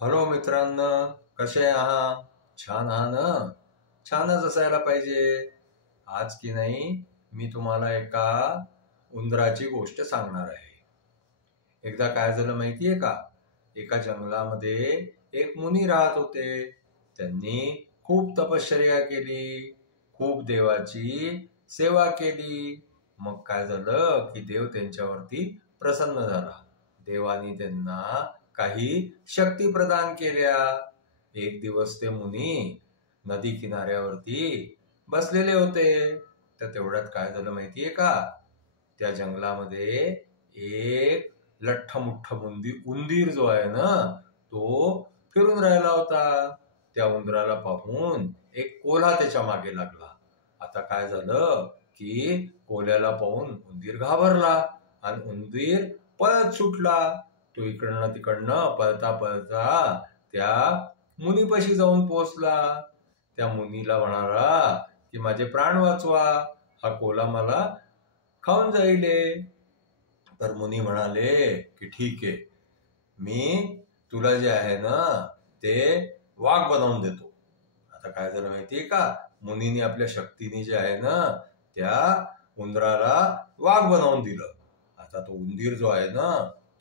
Hello मित्रांनो, कसे आहात? छान आहात ना? छानच असायला पाहिजे. आज की नाही मी तुम्हाला एका उंदराची गोष्ट सांगणार आहे. एकदा काय झालं माहितीये का? एका जंगलामध्ये एक मुनी राहत होते. त्यांनी खूप तपश्चर्या केली, खूप देवाची सेवा केली. मग काय झालं की देव त्यांच्यावरती प्रसन्न झाला. देवानी त्यांना काही शक्ती प्रदान केल्या. एक दिवस ते मुनी नदी किनाऱ्यावरती बसलेले होते. तर तेवढ्यात काय झालं माहितीये का? त्या जंगलामध्ये एक लठ्ठमुठ्ठ उंदीर जो आहे ना, तो फिरून राहिला होता. त्या उंदराला पाहून एक कोल्हा त्याच्या मागे लागला. आता काय झालं की कोल्ह्याला पाहून उंदीर घाबरला आणि उंदीर पळत सुटला. तो इकडनं तिकडनं पळता पळता त्या मुनीपाशी जाऊन पोहोचला. त्या मुनीला म्हणाला की माझे प्राण वाचवा, हा कोल्हा मला खाऊन जाईल. तर मुनी म्हणाले की ठीक आहे, मी तुला जे आहे ना ते वाघ बनवून देतो. आता काय झालं माहितीये का? मुनीने आपल्या शक्तीने जे आहे ना त्या उंदराला वाघ बनवून दिलं. आता तो उंदीर जो आहे ना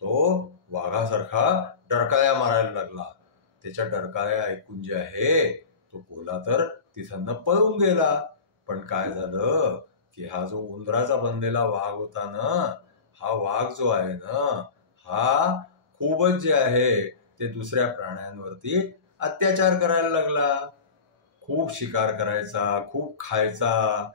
तो वाघासारखा डरकाळ्या मारायला लागला. त्याच्या डरकाळ्या ऐकून जे आहे तो कोल्हा तर तिथं पळून गेला. पण काय झालं की हा जो उंदराचा बनलेला वाघ होता ना, हा वाघ जो आहे ना हा खूपच जे आहे ते दुसऱ्या प्राण्यांवरती अत्याचार करायला लागला. खूप शिकार करायचा, खूप खायचा,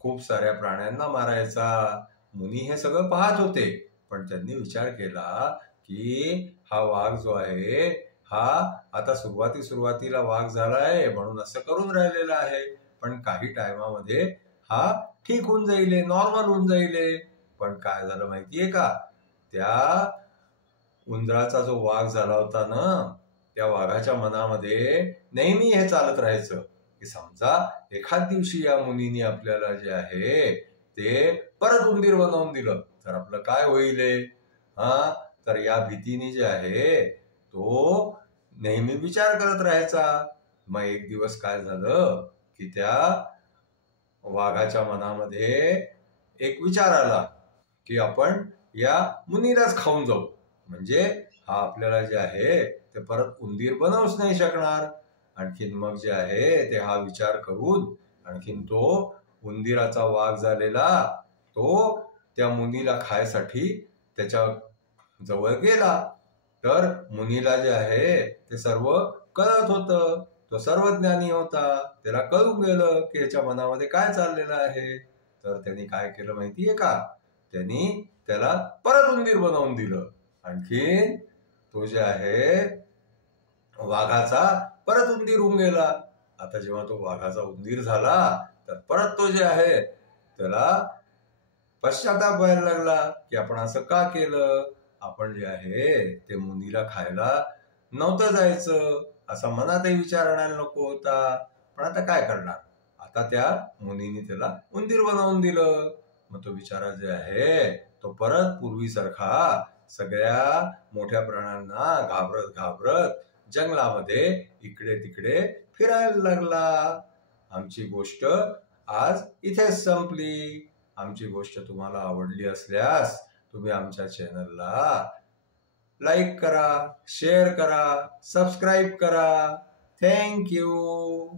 खूप साऱ्या प्राण्यांना मारायचा. मुनी हे सगळं पाहत होते. पण त्यांनी विचार केला की हा वाघ जो आहे हा आता सुरुवातीला वाघ झालाय म्हणून असं करून राहिलेला आहे. पण काही टायमामध्ये हा ठीक होऊन जाईल, नॉर्मल होऊन जाईल. पण काय झालं माहितीये का? त्या उंदराचा जो वाघ झाला होता ना, त्या वाघाच्या मनामध्ये नेहमी हे चालत राहायचं की समजा एखाद दिवशी या मुनीने आपल्याला जे आहे ते परत उंदीर बनवून दिलं तर आपलं काय होईल. तर या भीतीने जे आहे तो नेहमी विचार करत राहायचा. मग एक दिवस काय झालं की त्या वाघाच्या मनामध्ये एक विचार आला की आपण या मुनीलाच खाऊन जाऊ, म्हणजे हा आपल्याला जे आहे ते परत उंदीर बनवूच नाही शकणार. आणखीन मग जे आहे ते हा विचार करून आणखीन तो उंदीराचा वाघ झालेला तो त्या मुनीला खायसाठी त्याच्या जवळ गेला. तर मुनीला जे आहे ते सर्व कळत होतं. तो सर्वज्ञानी होता. त्याला कळून गेलं की याच्या मनामध्ये काय चाललेलं आहे. तर त्यांनी काय केलं माहितीये का? त्यांनी त्याला परत उंदीर बनवून दिलं. आणखीन तो जे आहे वाघाचा परत उंदीर होऊन गेला. आता जेव्हा तो वाघाचा उंदीर झाला तर परत तो जे आहे त्याला पश्चाताप व्हायला लागला की आपण असं का केलं. आपण जे आहे ते मुनीला खायला नव्हतं जायचं, असा मनातही विचार आणायला नको होता. पण आता काय करणार? आता त्या मुनीने त्याला उंदीर बनवून दिलं. मग तो बिचारा जे आहे तो परत पूर्वीसारखा सगळ्या मोठ्या प्राण्यांना घाबरत घाबरत जंगलामध्ये इकडे तिकडे फिरायला लागला. आमची गोष्ट आज इथेच संपली. आमची गोष्ट तुम्हाला आवडली असल्यास तुम्ही आमच्या चॅनलला लाईक करा, शेअर करा, सबस्क्राईब करा. Thank you.